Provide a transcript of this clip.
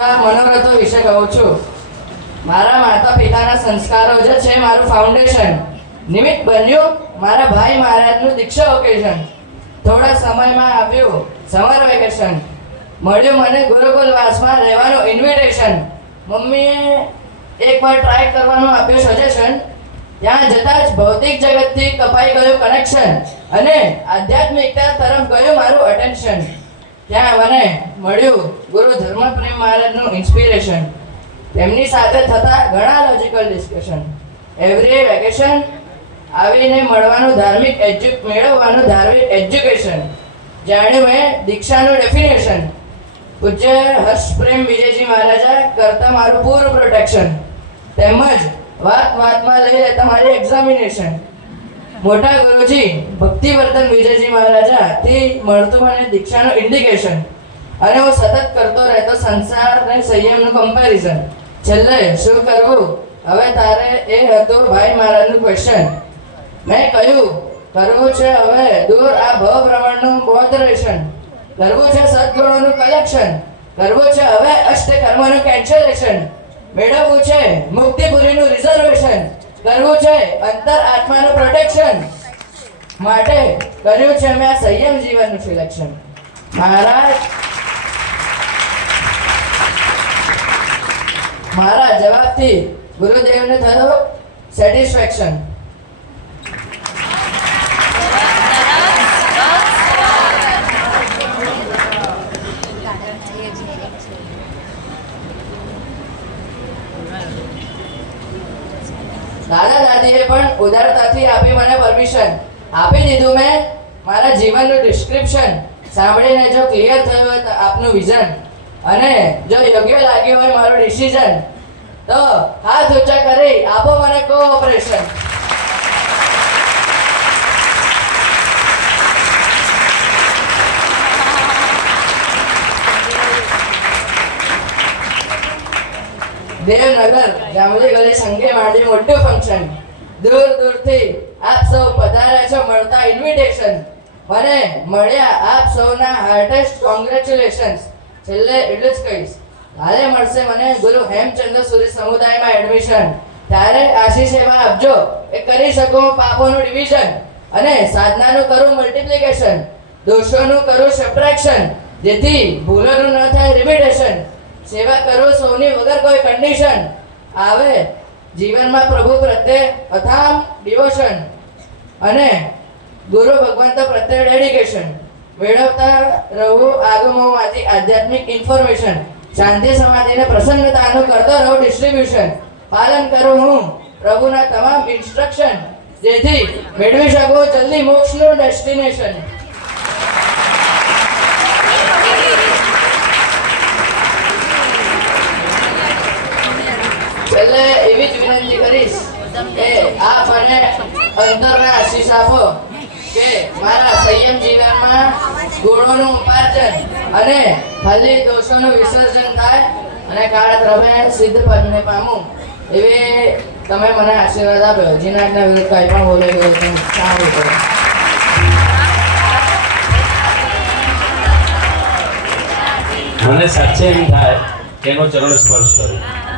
મનોરથો વિશે કહું છું. મારા માતા પિતાના સંસ્કારો જે છે મારું ફાઉન્ડેશન. નિમિત્ત બન્યું મારા ભાઈ મહારાજનું દીક્ષા ઓકેઝન. થોડા સમયમાં આવ્યું સમર વેકેશન. મળ્યું મને ગુરુકુલ વાસમાં રહેવાનું ઇન્વિટેશન. મમ્મીએ એકવાર ટ્રાય કરવાનું આપ્યું સજેશન. ત્યાં જતાં જ ભૌતિક જગતથી કપાઈ ગયું કનેક્શન અને આધ્યાત્મિકતા તરફ ગયું મારું અટેન્શન. ત્યાં મને મળ્યું ગુરુ ધર્મપ્રેમ મહારાજનું ઇન્સ્પિરેશન. તેમની સાથે થતા ઘણા લોજિકલ ડિસ્કશન. એવરી વેકેશન આવીને મેળવવાનું ધાર્મિક એજ્યુકેશન. જાણ્યું મેં દીક્ષાનું ડેફિનેશન. પૂજ્ય હર્ષ પ્રેમ વિજયજી મહારાજા કરતા મારું પૂરું પ્રોટેક્શન. તેમજ વાતમાં લઈ લેતા મારી એક્ઝામિનેશન. મોટા ગુરુજી ભક્તિવર્ધન વિજયજી મહારાજાથી મળતું મને દીક્ષાનું ઇન્ડિકેશન. અને હું સતત કરતો રહેતો સંસાર અને સંયમનું કમ્પેરિઝન. છેલ્લે શું કરવું હવે તારે એ હતું ભાઈ મહારાજનું ક્વેશ્ચન. મેં કહ્યું કરવું છે હવે દૂર આ ભવ ભ્રમણનું મોડરેશન. કરવું છે સદગુણોનું કલેક્શન. કરવું છે હવે અષ્ટકર્મનું કેન્સલેશન. મેળવવું છે મુક્તિપુરીનું રિઝર્વેશન. કરવું છે અંતર આત્માનું પ્રોટેક્શન. માટે કર્યું છે મેં આ સંયમ જીવનનું સિલેક્શન. મારા જવાબથી ગુરુદેવને થયો સેટિસ્ફેક્શન. દાદા દાદીએ પણ ઉદારતાથી આપી મને પરમિશન. આપી દીધું મેં મારા જીવનનું ડિસ્ક્રિપ્શન. સાંભળીને જો ક્લિયર થયું હોય આપનું વિઝન અને જો યોગ્ય લાગ્યું હોય મારું ડિસિઝન તો હાથ ઊંચા કરી આપો મને કોઓપરેશન. દેવનગર જાંબલી ગલી સંગે માંડી મોટું ફંક્શન. દૂર દૂરથી આપ સૌ પધાર્યા છો મળતા ઇન્વિટેશન. મને મળ્યા આપ સૌના હાર્ટેસ્ટ કોંગ્રેચ્યુલેશન્સ. છેલ્લે એટલું જ કહીશ હાલે મળશે મને ગુરુ હેમચંદ્ર સૂરી સમુદાયમાં એડમિશન. ત્યારે આશીષ એવા આપજો એ કરી શકું પાપોનું ડિવિઝન અને સાધનાનું કરું મલ્ટિપ્લિકેશન. દોષોનું કરું સબટ્રેક્શન જેથી ભૂલોનું ન થાય રિપીટેશન. સેવા કરું સૌની વગર કોઈ કન્ડિશન. આવે જીવનમાં પ્રભુ પ્રત્યે અથામ ડિવોશન અને ગુરુ ભગવંત પ્રત્યે ડેડિકેશન. મેળવતા રહું આગમોમાંથી આધ્યાત્મિક ઇન્ફોર્મેશન. શાંતિ સમાધિને પ્રસન્નતાનું કરતો રહું ડિસ્ટ્રીબ્યુશન. પાલન કરું હું પ્રભુના તમામ ઇન્સ્ટ્રક્શન જેથી મેળવી શકું જલ્દી મોક્ષનું ડેસ્ટિનેશન. છેલ્લે એવી જ વિનંતી કરીશ કે આપ મને અંતરના આશીષ આપો કે મારા સંયમ જીવનમાં ગુણોનું ઉપાર્જન અને ખાલી દોષોનું વિસર્જન થાય અને કાળક્રમે સિદ્ધ પદને પામું એવી તમે મને આશીર્વાદ આપ્યો. જેના આજ્ઞા વિરુદ્ધ કંઈ પણ બોલે ગયો તો સારું પડે. મને સાચે એમ થાય એનો ચરણ સ્પર્શ કર્યો.